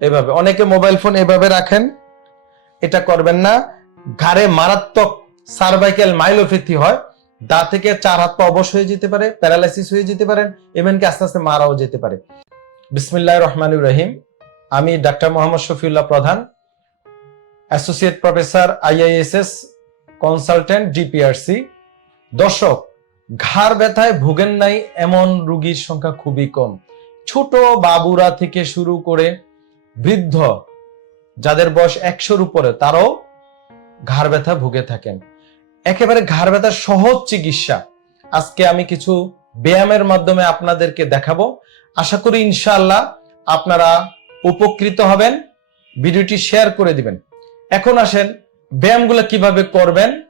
এভাবে। অনেকে mobile phone এভাবে রাখেন, এটা করবেন না। ঘাড়ে মারাত্মক সার্ভাইকেল মাইলোপ্যাথি হয়, দা থেকে চার হাত পা অবশ হয়ে যেতে পারে প্যারালাইসিস হয়ে যেতে পারেন এমনকি আস্তে আস্তে মারাও যেতে পারে। বিসমিল্লাহ রহমানুর রহিম। আমি ডাক্তার মোহাম্মদ শফিউল্লাহ প্রধান associate professor IISS consultant DPRC দর্শক, ঘাড় ব্যথায় ভুগেন নাই এমন রোগীর সংখ্যা খুবই কম। ছোট বাবুরা থেকে শুরু করে বৃদ্ধ, যাদের বয়স একশোর উপরে, তারাও ঘাড় ব্যথা ভুগে থাকেন। একেবারে ঘাড় ব্যথার সহজ চিকিৎসা। আজকে আমি কিছু ব্যায়ামের মাধ্যমে আপনাদেরকে দেখাবো। আশা করি ইনশাআল্লাহ আপনারা উপকৃত হবেন। ভিডিওটি শেয়ার করে দিবেন। এখন আসেন, ব্যায়ামগুলো কীভাবে করবেন?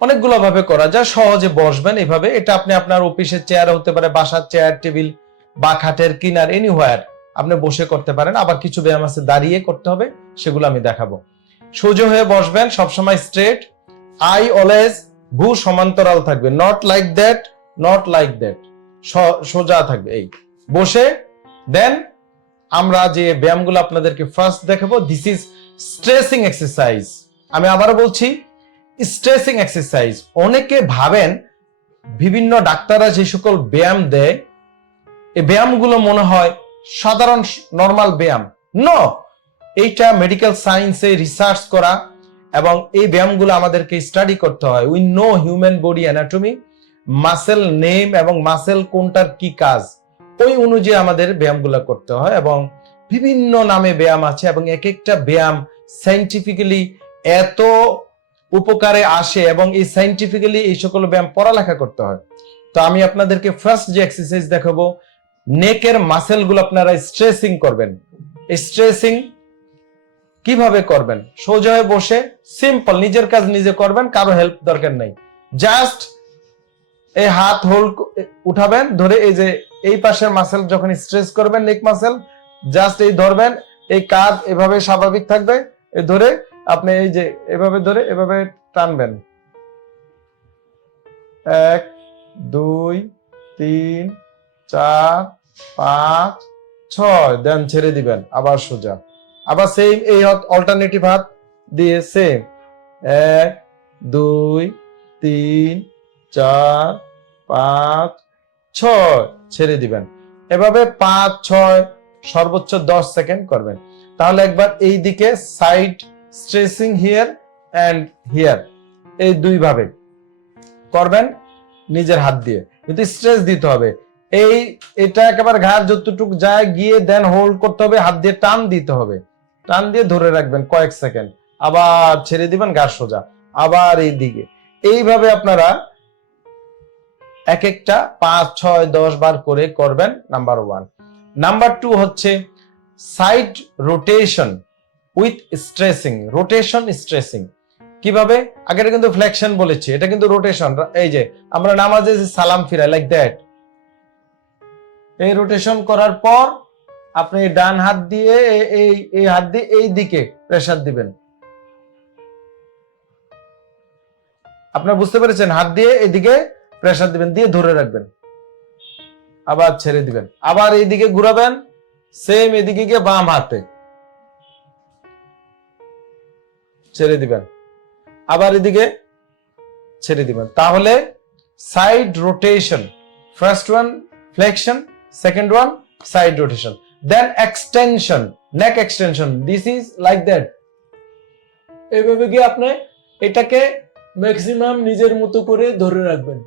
অনেকগুলো ভাবে করা যায়, সহজে বসবেন এভাবে। এটা আপনি আপনার অফিসের চেয়ার হতে পারে, বাসার চেয়ার টেবিল বা খাটের কিনার এনিহোয়ার আপনি বসে করতে পারেন, আবার কিছু ব্যায়াম আছে, দাঁড়িয়ে করতে হবে, সেগুলো আমি দেখাবো। সোজা হয়ে বসবেন, সবসময় স্ট্রেট আই অলওয়েজ ভু সমান্তরাল থাকবে not like that not like that সোজা থাকবে, এই। বসে দেন আমরা যে ব্যায়ামগুলো আপনাদেরকে ফার্স্ট দেখাবো দিস ইজ স্ট্রেসিং এক্সারসাইজ আমি আবারও বলছি স্ট্রেসিং এক্সারসাইজ অনেকে ভাবেন, বিভিন্ন ডাক্তাররা যে সকল ব্যায়াম দেয়, এই ব্যায়ামগুলো মনে হয় সাধারণ নর্মাল ব্যায়াম। ন এইটা মেডিকেল সায়েন্সে রিসার্চ করা এবং এই ব্যায়ামগুলো আমাদেরকে স্টাডি করতে হয়। We know human body anatomy muscle name এবং মাসেল কোনটার কি কাজ, ওই অনুযায়ী আমাদের ব্যায়ামগুলো করতে হয় এবং বিভিন্ন নামে ব্যায়াম আছে এবং এক একটা ব্যায়াম সাইন্টিফিক্যালি এত উপকারে আসে এবং এই সাইন্টিফিক্যালি এই সকল ব্যায়াম পড়ালেখা করতে হয়। তো আমি আপনাদেরকে ফার্স্ট যে এক্সারসাইজ দেখাবো নেকের মাসেলগুলো আপনারা স্ট্রেসিং করবেন। স্ট্রেসিং কীভাবে করবেন? সোজা হয়ে বসে, সিম্পল, নিজের কাজ নিজে করবেন, কারও হেল্প দরকার নাই। জাস্ট এই হাত হোল্ড উঠাবেন, ধরে এই যে এই পাশের মাসেল যখন স্ট্রেস করবেন, নেক মাসেল, জাস্ট এই ধরবেন, এই কাজ এভাবে স্বাভাবিক থাকবে এই ধরে আপনি এই যে এভাবে ধরে এভাবে টানবেন। এক, দুই, তিন, চার পাঁচ, ছয় দেন ছেড়ে দিবেন, আবার সোজা। আবার সেম এই অল্টারনেটিভ হাত দিয়ে সেম এক, দুই, তিন, চার, পাঁচ, ছয় ছেড়ে দিবেন। এভাবে পাঁচ, ছয় সর্বোচ্চ দশ সেকেন্ড করবেন। তাহলে একবার এই দিকে side stretching here and here এই দুই ভাবে করবেন নিজের হাত দিয়ে। কিন্তু স্ট্রেস দিতে হবে। এই, এটা একেবারে ঘাড় যতটুকু যায়, গিয়ে দেন হোল্ড করতে হবে, হাত দিয়ে টান দিতে হবে। টান দিয়ে ধরে রাখবেন কয়েক সেকেন্ড। আবার ছেড়ে দিবেন, ঘাড় সোজা। আবার এই দিকে এইভাবে আপনারা এক একটা পাঁচ, ছয়, দশ বার করে করবেন নাম্বার ওয়ান নাম্বার টু হচ্ছে side rotation with stretching rotation stretching কীভাবে? আগের কিন্তু ফ্লেকশন বলেছি। এটা কিন্তু রোটেশন এই যে, আমরা নামাজে সালাম ফিরাই লাইক দ্যাট এই রোটেশন করার পর আপনি ডান হাত দিয়ে, এই এই হাত দিয়ে এই দিকে প্রেসার দিবেন। আপনার বুঝতে পেরেছেন? হাত দিয়ে এদিকে প্রেসার দিবেন, দিয়ে ধরে রাখবেন। আবার ছেড়ে দিবেন। আবার এইদিকে ঘুরাবেন সেম এদিকে গিয়ে বাম হাতে। ছেড়ে দিবেন। আবার এদিকে ছেড়ে দিবেন। তাহলে side rotation first one flexion second one side rotation then extension neck extension this is like that এইভাবে গিয়ে আপনি এটাকে ম্যাক্সিমাম নিজের মতো করে ধরে রাখবেন?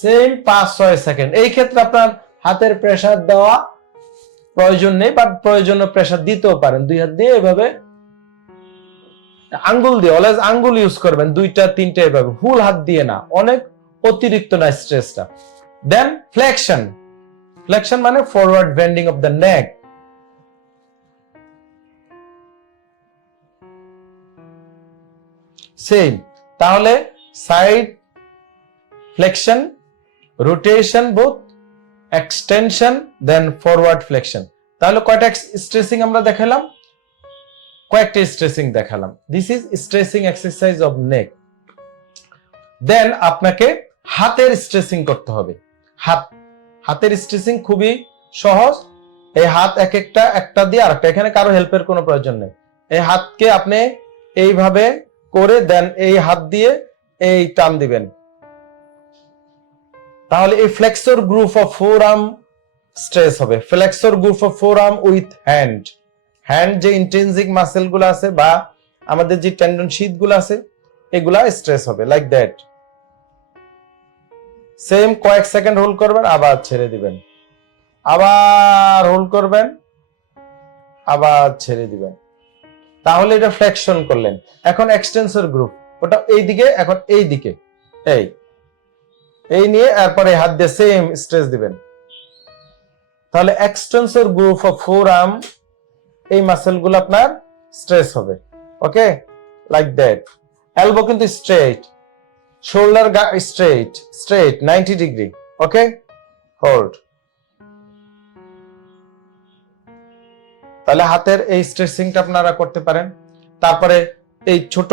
সেম পাঁচ ছয় সেকেন্ড এই ক্ষেত্রে আপনার হাতের প্রেসার দেওয়া প্রয়োজন নেই বাট প্রয়োজনীয় প্রেসার দিতেও পারেন। দুই হাত দিয়ে এভাবে আঙ্গুল দিয়ে অলওয়েজ আঙ্গুল ইউজ করবেন, দুইটা, তিনটা এভাবে ফুল হাত দিয়ে না, অনেক অতিরিক্ত না স্ট্রেসটা দেন ফ্লেকশন ফ্লেকশন মানে forward bending of the neck same তাহলে side flexion rotation both extension then forward flexion তাহলে কয়টা স্ট্রেসিং আমরা দেখালাম? কয়েকটা স্ট্রেসিং দেখালাম। This is stretching exercise of neck then আপনাকে হাতের স্ট্রেসিং করতে হবে। হাত, হাতের স্ট্রেচিং খুবই সহজ। এই হাত এক একটা একটা দিয়ে আরেকটা এখানে কারও হেল্পের কোনো প্রয়োজন নেই। এই হাতকে আপনি এইভাবে করে দেন এই হাত দিয়ে এই টান দিবেন। তাহলে এই flexor group of forearm stretch হবে। Flexor group of forearm with hand hand যে ইন্টেন্সিক মাসেলগুলো আছে বা আমাদের যে টেন্ডন শীতগুলো আছে, এগুলা স্ট্রেস হবে লাইক দ্যাট সেম কয়েক সেকেন্ড হোল্ড করবেন, আবার ছেড়ে দিবেন। আবার হোল্ড করবেন, আবার ছেড়ে দিবেন। তাহলে এটা ফ্লেকশন করলেন। এখন এক্সটেন্সর গ্রুপ ওটা এই দিকে এখন এই দিকে এই এই নিয়ে এরপরে হাত দিয়ে সেম স্ট্রেস দিবেন। তাহলে extensor group of forearm এই মাসেলগুলো আপনার স্ট্রেস হবে ওকে লাইক দ্যাট এলবো কিন্তু straight shoulder straight straight 90 degree okay hold তাহলে হাতের এই স্ট্রেচিংটা আপনারা করতে পারেন। তারপরে এই ছোট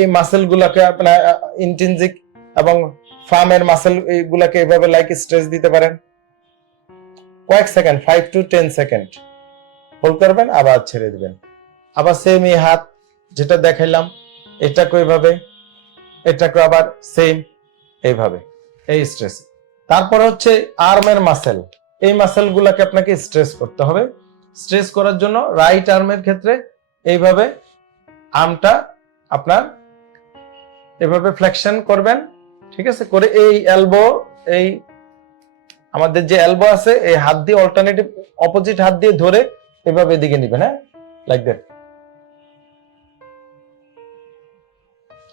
এই মাসেল গুলাকে আপনার ইন্টেনজিক এবং ফার্মের মাসেল এইগুলাকে এভাবে লাইক স্ট্রেচ দিতে পারেন। কয়েক second five to ten second hold করবেন, আবার ছেড়ে দিবেন। আবার সেম এই হাত যেটা দেখাইলাম এটাকে এইভাবে এটাকে আবার সেম এইভাবে, এই স্ট্রেস তারপর হচ্ছে আর্মের মাসেল এই মাসেল গুলাকে আপনাকে স্ট্রেস করতে হবে। স্ট্রেস করার জন্য রাইট আর্মের ক্ষেত্রে এইভাবে আর্মটা আপনার এভাবে ফ্লেকশন করবেন, ঠিক আছে? করে এই এলবো এই আমাদের যে এলবো আছে, এই হাত দিয়ে অল্টারনেটিভ অপোজিট হাত দিয়ে ধরে এভাবে এদিকে নিবেন হ্যাঁ? লাইক দ্যাট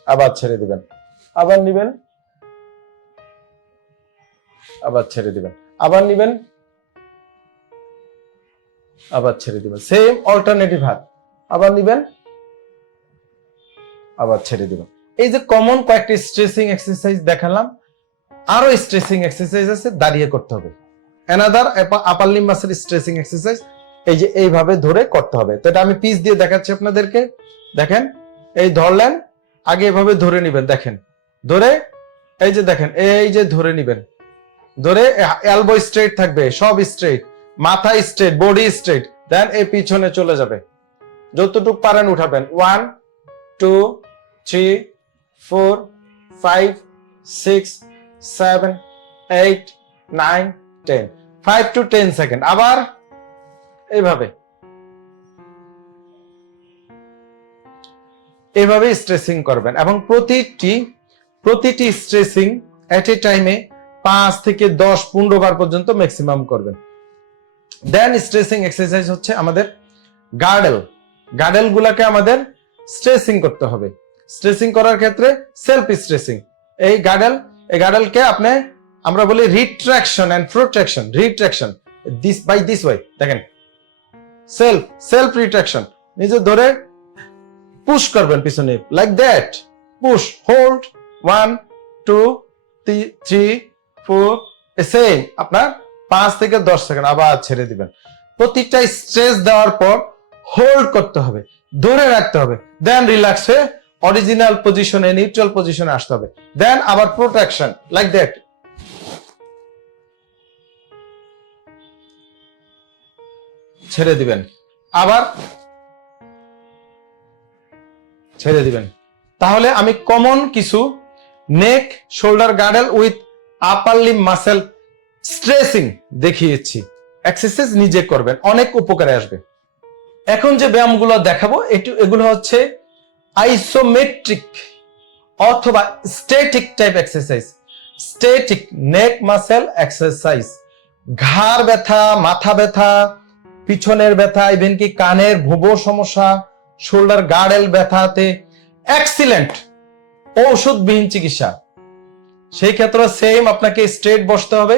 আবার ছেড়ে দিবেন। আবার নিবেন। আবার ছেড়ে দিবেন। আবার নিবেন। আবার ছেড়ে দিবেন। সেম অল্টারনেটিভ হাত। আবার নিবেন। আবার ছেড়ে দিবেন। এই যে কমন কয়েকটি স্ট্রেসিং এক্সারসাইজ দেখালাম, আরও স্ট্রেসিং এক্সারসাইজ আছে, দাঁড়িয়ে করতে হবে। Another upper limb muscle stretching exercise এই যে এইভাবে ধরে করতে হবে। তো এটা আমি পিস দিয়ে দেখাচ্ছি আপনাদেরকে। দেখেন, এই ধরলেন, আগে এভাবে ধরে নিবেন, দেখেন। ধরে, এই যে দেখেন, এই যে ধরে নিবেন। ধরে এলবো স্ট্রেট থাকবে, সব স্ট্রেট মাথা স্ট্রেট বডি স্ট্রেট দেন এই পিছনে চলে যাবে। যতটুক পারেন উঠাবেন। One two three four five six seven eight nine ten five to ten second আবার এইভাবে। এভাবে স্ট্রেসিং করবেন এবং প্রতিটি প্রতিটি স্ট্রেসিং এট এ টাইমে পাঁচ থেকে দশ, পনেরো বার পর্যন্ত ম্যাক্সিমাম করবেন। দেন স্ট্রেসিং এক্সারসাইজ হচ্ছে আমাদের গার্ডেল গার্ডেল গুলাকে আমাদের স্ট্রেসিং করতে হবে। স্ট্রেসিং করার ক্ষেত্রে সেলফ স্ট্রেসিং এই গার্ডেল এই গার্ডেলকে আপনি, আমরা বলি retraction and protraction retraction this by this way দেখেন সেলফ সেলফ রিট্রাকশন নিজে ধরে পুশ করবেন পিছনে like that push hold one two three four same আপনার পাঁচ থেকে দশ সেকেন্ড আবার ছেড়ে দিবেন। প্রতিটা স্ট্রেস দেওয়ার পর হোল্ড করতে হবে, ধরে রাখতে হবে। দেন রিল্যাক্স হয়ে অরিজিনাল পজিশনে নিউট্রাল পজিশনে আসতে হবে। দেন আবার প্রোটেকশন লাইক দ্যাট ছেড়ে দিবেন। আবার ছেড়ে দিবেন। তাহলে আমি কমন কিছু neck shoulder girdle with upper limb muscle stretching দেখিয়েছি। এক্সারসাইজ নিজে করবেন, অনেক উপকারে আসবে। এখন যে ব্যায়ামগুলো দেখাবো একটু এগুলো হচ্ছে আইসোমেট্রিক অথবা static type exercise static neck muscle exercise ঘাড় ব্যথা, মাথা ব্যথা পিছনের ব্যথা ইভেন কি কানের ভুবো সমস্যা শোল্ডার গার্ডেল ব্যথাতে এক্সিলেন্ট ঔষধবিহীন চিকিৎসা। সেই ক্ষেত্রে সেম আপনাকে স্ট্রেট বসতে হবে,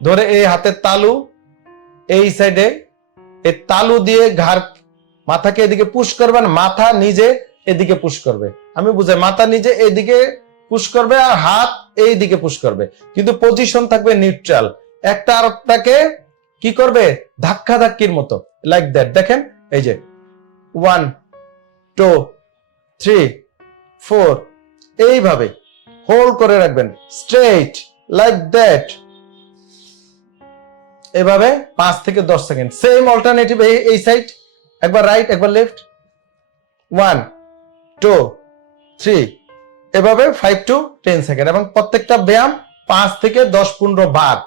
ধরে এই হাতের তালু, এই সাইডে এই তালু দিয়ে ঘাড় মাথাকে এদিকে পুশ করবেন, মাথা নিজে এদিকে পুশ করবে। আমি বুঝাই, মাথা নিজে এদিকে পুশ করবে আর হাত এই দিকে পুশ করবে। কিন্তু পজিশন থাকবে নিউট্রাল একটা আরেকটাকে কি করবে? ধাক্কা ধাক্কির মতো লাইক দ্যাট দেখেন, এই যে ওয়ান টু থ্রি ফোর এইভাবে হোল্ড করে রাখবেন স্ট্রেট লাইক দ্যাট এভাবে পাঁচ থেকে দশ সেকেন্ড সেম অল্টারনেটিভ এই সাইড একবার রাইট একবার লেফট ওয়ান টু থ্রি এভাবে ফাইভ টু টেন সেকেন্ড, এবং প্রত্যেকটা ব্যায়াম পাঁচ থেকে দশ পনেরো বার।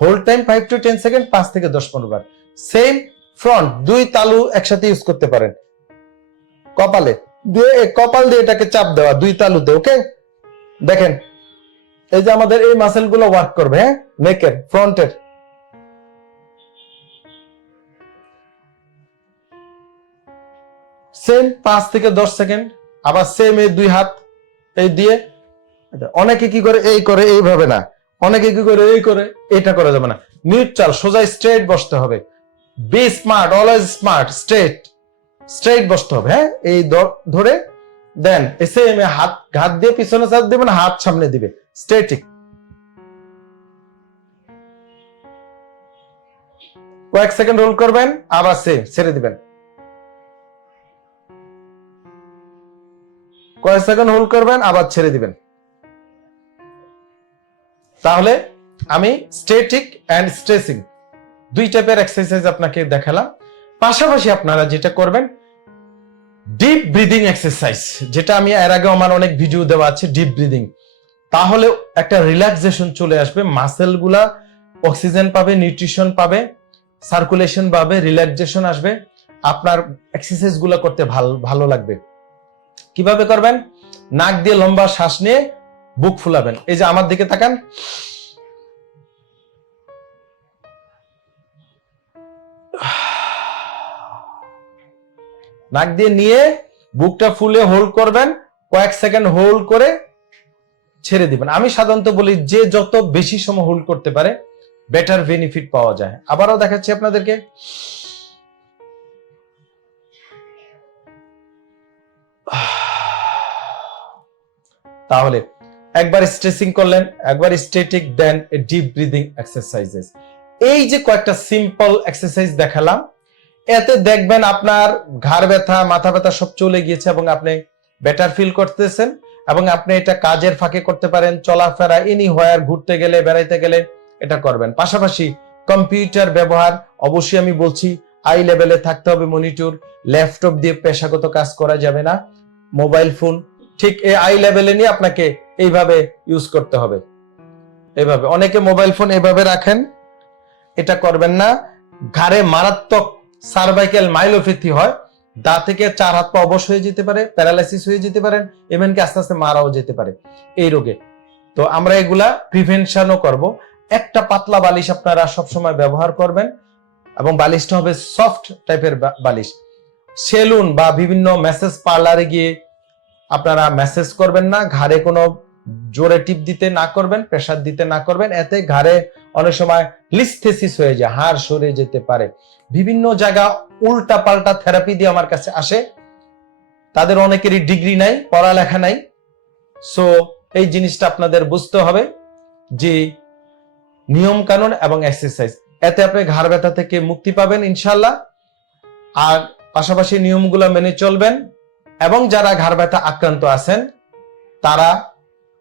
Whole time five to ten second পাঁচ থেকে দশ পনেরো বার। সেম ফ্রন্ট দুই তালু একসাথে ইউজ করতে পারেন। কপালে। কপাল দিয়ে এটাকে চাপ দেওয়া, দুই তালুতে ওকে দেখেন, এই যে আমাদের এই মাসেলগুলো ওয়ার্ক করবে হ্যাঁ? নেকের ফ্রন্টের সেম পাঁচ থেকে দশ সেকেন্ড আবার সেম এই দুই হাত, এই দিয়ে। এটা অনেকে কি করে, এই করে, এইভাবে না। অনেকে কি করে, এই করে, এটা করা যাবে না। নিউট্রাল সোজা স্ট্রেট বসতে হবে। Be smart always smart straight straight বসতে হবে হ্যাঁ? এই ধরে, দেন এসে হাত হাত দিয়ে পিছনে সাথ দিবেন হাত সামনে দিবে। স্ট্রেটিক কয়েক সেকেন্ড হোল্ড করবেন, আবার সেম ছেড়ে দিবেন। কয়েক সেকেন্ড হোল্ড করবেন, আবার ছেড়ে দিবেন। তাহলে আমি স্টেটিক অ্যান্ড স্ট্রেসিং দুই টাইপের এক্সারসাইজ আপনাকে দেখালাম। পাশাপাশি আপনারা যেটা করবেন ডিপ ব্রিদিং এক্সারসাইজ যেটা আমি এর আগে আমার অনেক ভিডিও দেওয়া আছে ডিপ ব্রিদিং তাহলে একটা রিল্যাক্সেশন চলে আসবে মাসেলগুলা অক্সিজেন পাবে নিউট্রিশন পাবে সার্কুলেশন পাবে রিল্যাক্সেশন আসবে, আপনার এক্সারসাইজগুলো করতে ভালো ভালো লাগবে। কীভাবে করবেন? নাক দিয়ে লম্বা শ্বাস নিয়ে বুক ফুলাবেন। এই যে আমার দিকে তাকান। নাক দিয়ে নিয়ে বুকটা ফুলে হোল্ড করবেন, কয়েক সেকেন্ড হোল্ড করে ছেড়ে দিবেন। আমি সাধারণত বলি, যে যত বেশি সময় হোল্ড করতে পারে বেটার বেনিফিট পাওয়া যায়। আবারও দেখাচ্ছি আপনাদেরকে। তাহলে একবার স্ট্রেচিং করলেন, একবার static then deep breathing exercises এই যে কয়েকটা সিম্পল এক্সারসাইজ দেখালাম, এতে দেখবেন আপনার ঘাড় ব্যথা, মাথা ব্যথা সব চলে গিয়েছে এবং আপনি বেটার ফিল করতেছেন এবং আপনি এটা কাজের ফাঁকে করতে পারেন, চলাফেরা এনি হোয়ার ঘুরতে গেলে, বেড়াইতে গেলে এটা করবেন। পাশাপাশি কম্পিউটার ব্যবহার, অবশ্যই আমি বলছি আই লেভেলে থাকতে হবে মনিটর ল্যাপটপ দিয়ে পেশাগত কাজ করা যাবে না। মোবাইল ফোন ঠিক এই আই লেভেলে নিয়ে আপনাকে এইভাবে ইউজ করতে হবে। এইভাবে। অনেকে মোবাইল ফোন এভাবে রাখেন, এটা করবেন না। ঘাড়ে মারাত্মক সার্ভাইকেল মাইলোপ্যাথি হয়, দা থেকে চার হাত পা অবশ হয়ে যেতে পারে প্যারালাইসিস হয়ে যেতে পারেন এমনকি আস্তে আস্তে মারাও যেতে পারে এই রোগে। তো আমরা এগুলা প্রিভেনশনও করব। একটা পাতলা বালিশ আপনারা সবসময় ব্যবহার করবেন এবং বালিশটা হবে সফট টাইপের বালিশ। সেলুন বা বিভিন্ন মেসেজ পার্লারে গিয়ে আপনারা মেসেজ করবেন না, ঘাড়ে কোনো জোরে টিপ দিতে না করবেন প্রেশার দিতে না করবেন, এতে ঘাড়ে অনেক সময় লিস্থেসিস হয়ে যায়, হাড় সরে যেতে পারে। বিভিন্ন জায়গা উল্টা পাল্টা থেরাপি দিয়ে আমার কাছে আসে। তাদের অনেকেরই ডিগ্রি নাই, পড়ালেখা নাই। সো এই জিনিসটা আপনাদের বুঝতে হবে যে নিয়ম কানুন এবং এক্সারসাইজ এতে আপনি ঘাড় ব্যথা থেকে মুক্তি পাবেন ইনশাল্লাহ। আর পাশাপাশি নিয়মগুলো মেনে চলবেন। এবং যারা ঘাড় ব্যথা আক্রান্ত আছেন, তারা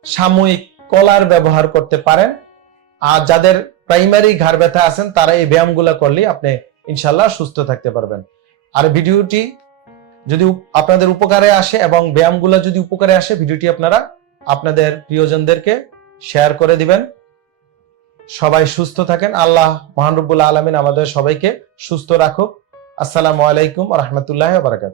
সাময়িক কলার ব্যবহার করতে পারেন। আর যাদের প্রাইমারি ঘাড় ব্যথা আছেন, তারা এই ব্যায়ামগুলো করলে আপনি ইনশাল্লাহ সুস্থ থাকতে পারবেন। আর ভিডিওটি যদি আপনাদের উপকারে আসে এবং ব্যায়ামগুলো যদি উপকারে আসে, ভিডিওটি আপনারা আপনাদের প্রিয়জনদেরকে শেয়ার করে দিবেন। সবাই সুস্থ থাকেন। আল্লাহ মহানরবুল আলমিন আমাদের সবাইকে সুস্থ রাখুক। আসসালামু আলাইকুম রহমতুল্লাহ বারাকাত